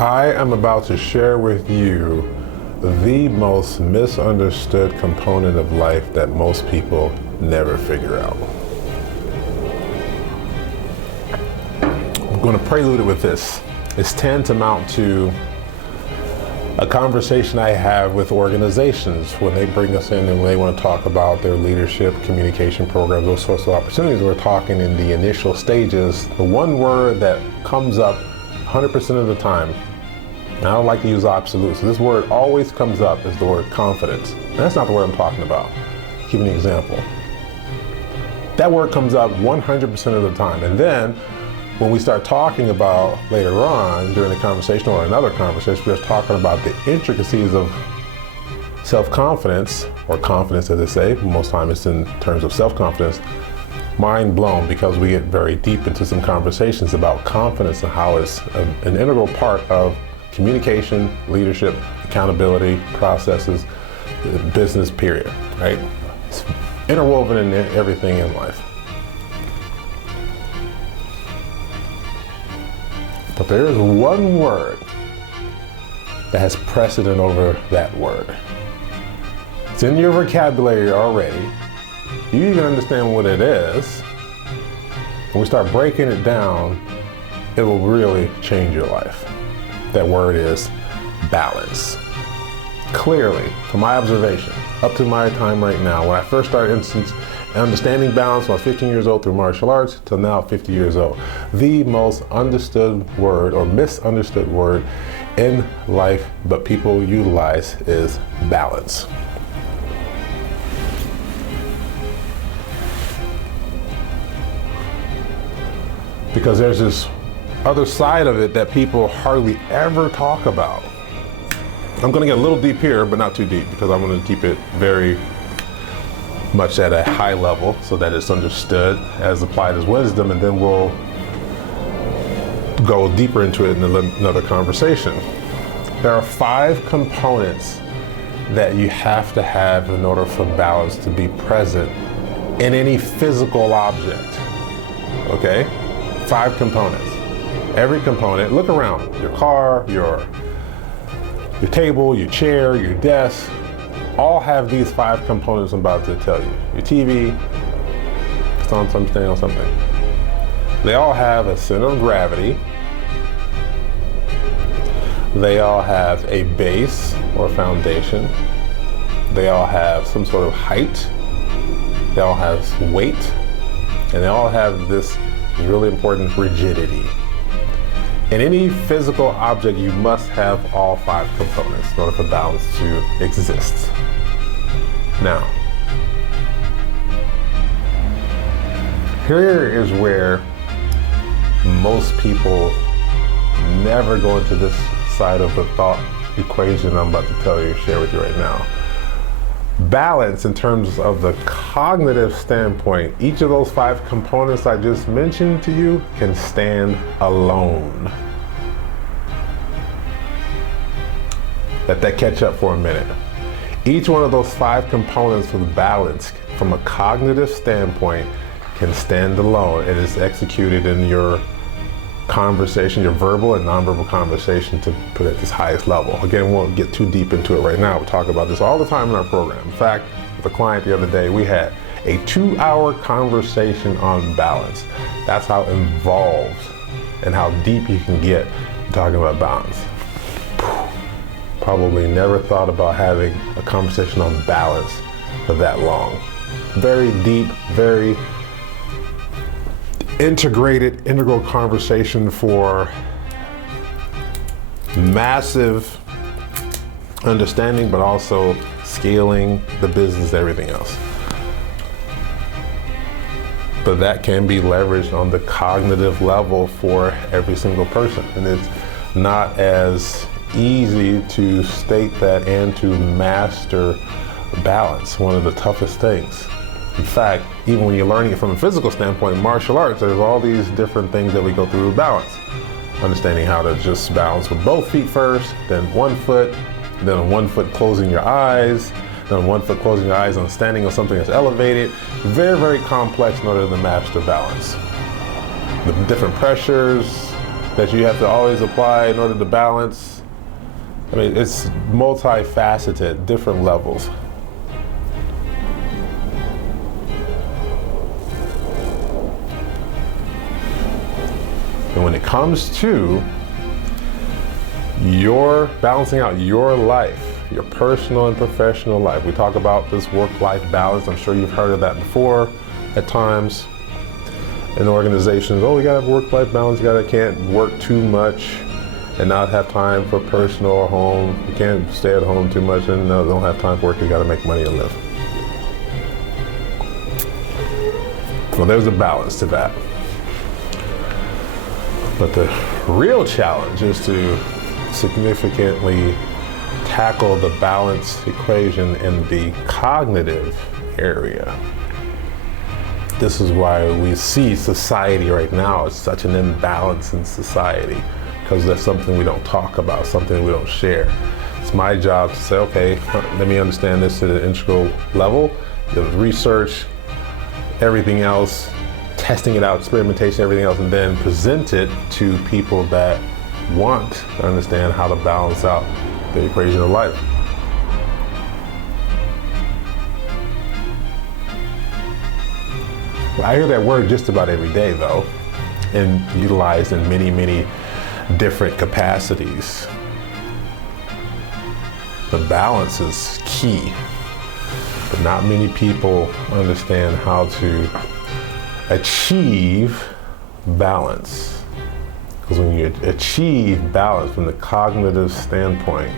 I am about to share with you the most misunderstood component of life that most people never figure out. I'm going to prelude it with this. It's tantamount to a conversation I have with organizations when they bring us in and when they want to talk about their leadership, communication programs, those sorts of opportunities. We're talking in the initial stages. The one word that comes up 100% of the time, and I don't like to use absolutes, so this word always comes up, is the word confidence. And that's not the word I'm talking about. I'll give you an example. That word comes up 100% of the time. And then when we start talking about later on during the conversation or another conversation, we're talking about the intricacies of self-confidence, or confidence as they say. Most times it's in terms of self-confidence. Mind blown, because we get very deep into some conversations about confidence and how it's an integral part of communication, leadership, accountability, processes, business, period, right? It's interwoven in everything in life. But there is one word that has precedent over that word. It's in your vocabulary already. You even understand what it is. When we start breaking it down, it will really change your life. That word is balance. Clearly, from my observation, up to my time right now, when I first started understanding balance when I was 15 years old through martial arts till now 50 years old, the most understood word or misunderstood word in life but people utilize is balance. Because there's this other side of it that people hardly ever talk about. I'm going to get a little deep here, but not too deep, because I'm going to keep it very much at a high level so that it's understood as applied as wisdom, and then we'll go deeper into it in another conversation. There are 5 components that you have to have in order for balance to be present in any physical object. Okay? 5 components. Every component, look around, your car, your table, your chair, your desk, all have these 5 components I'm about to tell you. Your TV, it's on something or something. They all have a center of gravity. They all have a base or foundation. They all have some sort of height. They all have weight. And they all have this really important rigidity. In any physical object, you must have all 5 components in order for balance to exist. Now, here is where most people never go into this side of the thought equation I'm about to share with you right now. Balance, in terms of the cognitive standpoint, each of those 5 components I just mentioned to you can stand alone. Let that catch up for a minute. Each one of those 5 components with balance from a cognitive standpoint can stand alone. It is executed in your conversation, your verbal and nonverbal conversation, to put it at this highest level. Again, we won't get too deep into it right now. We talk about this all the time in our program. In fact, with a client the other day, we had a 2-hour conversation on balance. That's how involved and how deep you can get talking about balance. Probably never thought about having a conversation on balance for that long. Very deep, very integrated, integral conversation for massive understanding, but also scaling the business, everything else. But that can be leveraged on the cognitive level for every single person. And it's not as easy to state that and to master balance. One of the toughest things. In fact, even when you're learning it from a physical standpoint in martial arts, there's all these different things that we go through with balance. Understanding how to just balance with both feet first, then one foot, then on one foot closing your eyes, then on one foot closing your eyes on standing on something that's elevated. Very, very complex in order to master balance. The different pressures, that you have to always apply in order to balance. I mean, it's multifaceted, different levels. And when it comes to your balancing out your life, your personal and professional life, we talk about this work-life balance. I'm sure you've heard of that before at times in organizations. Oh, we gotta have work-life balance. You can't work too much and not have time for personal or home. You can't stay at home too much and don't have time for work. You gotta make money and live. Well, there's a balance to that. But the real challenge is to significantly tackle the balance equation in the cognitive area. This is why we see society right now is such an imbalance in society, because that's something we don't talk about, something we don't share. It's my job to say, okay, let me understand this at an integral level, the research, everything else, testing it out, experimentation, everything else, and then present it to people that want to understand how to balance out the equation of life. Well, I hear that word just about every day though, and utilized in many, many different capacities. The balance is key, but not many people understand how to achieve balance. Because when you achieve balance from the cognitive standpoint,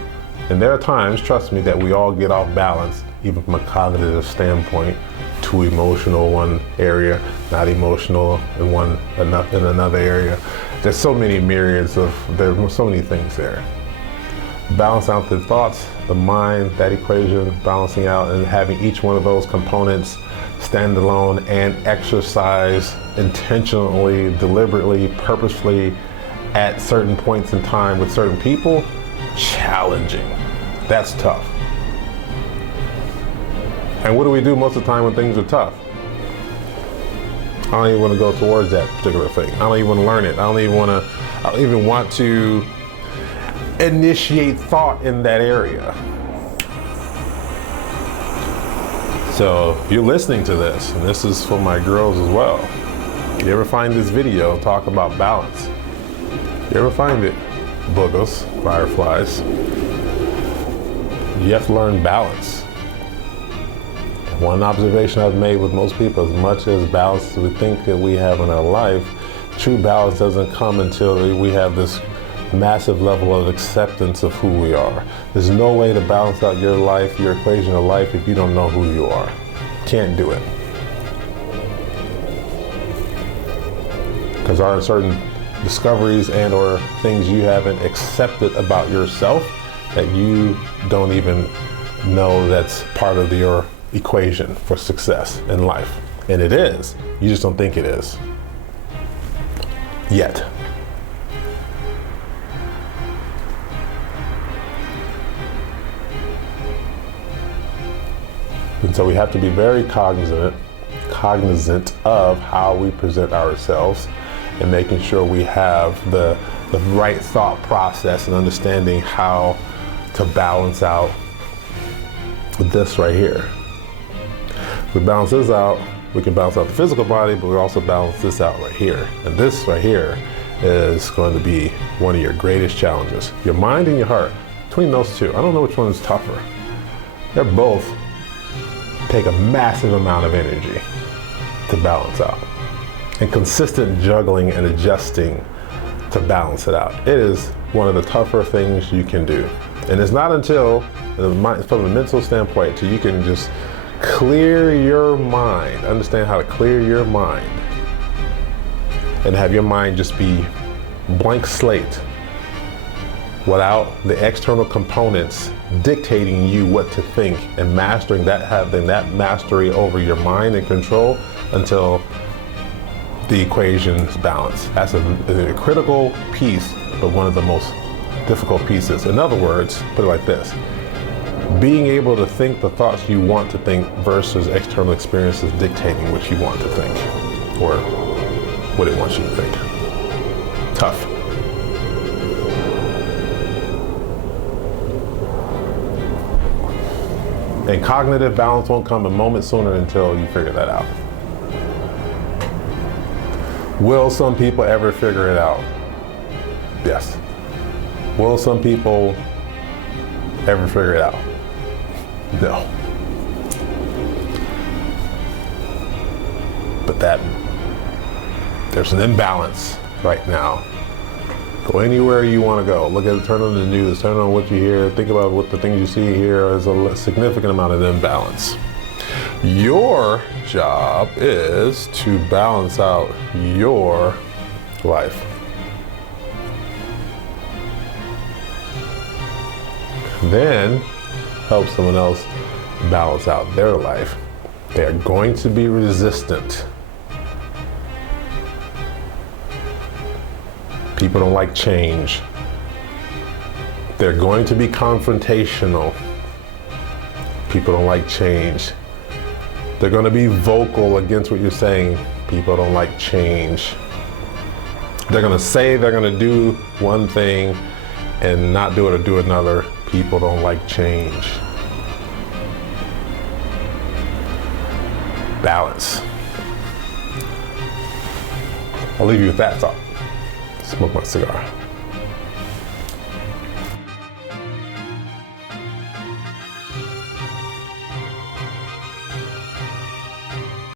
and there are times, trust me, that we all get off balance, even from a cognitive standpoint, too emotional one area, not emotional in another area. There's so many myriads there's so many things there. Balance out the thoughts, the mind, that equation, balancing out and having each one of those components stand alone and exercise intentionally, deliberately, purposefully at certain points in time with certain people, challenging. That's tough. And what do we do most of the time when things are tough? I don't even want to go towards that particular thing. I don't even want to learn it. I don't even want to initiate thought in that area. So if you're listening to this, and this is for my girls as well, you ever find this video talk about balance? You ever find it? Boogers, fireflies. You have to learn balance. One observation I've made with most people, as much as balance as we think that we have in our life, true balance doesn't come until we have this massive level of acceptance of who we are. There's no way to balance out your life, your equation of life, if you don't know who you are. Can't do it. Because there are certain discoveries and or things you haven't accepted about yourself that you don't even know that's part of your equation for success in life. And it is. You just don't think it is. Yet. And so we have to be very cognizant of how we present ourselves and making sure we have the right thought process and understanding how to balance out this right here. If we balance this out, we can balance out the physical body, but we also balance this out right here. And this right here is going to be one of your greatest challenges. Your mind and your heart, between those two, I don't know which one is tougher. They're both take a massive amount of energy to balance out. And consistent juggling and adjusting to balance it out. It is one of the tougher things you can do. And it's not until, from a mental standpoint, till you can just clear your mind, understand how to clear your mind, and have your mind just be blank slate without the external components dictating you what to think and mastering that, having that mastery over your mind and control until the equation's balance. That's a critical piece, but one of the most difficult pieces. In other words, put it like this: being able to think the thoughts you want to think versus external experiences dictating what you want to think or what it wants you to think. Tough. And cognitive balance won't come a moment sooner until you figure that out. Will some people ever figure it out? Yes. Will some people ever figure it out? No. But there's an imbalance right now. Go anywhere you want to go. Look at it, turn on the news, turn on what you hear, think about what the things you see here. There's a significant amount of imbalance. Your job is to balance out your life. Then help someone else balance out their life. They're going to be resistant. People don't like change. They're going to be confrontational. People don't like change. They're going to be vocal against what you're saying. People don't like change. They're going to say they're going to do one thing and not do it or do another. People don't like change. Balance. I'll leave you with that thought. Smoke my cigar.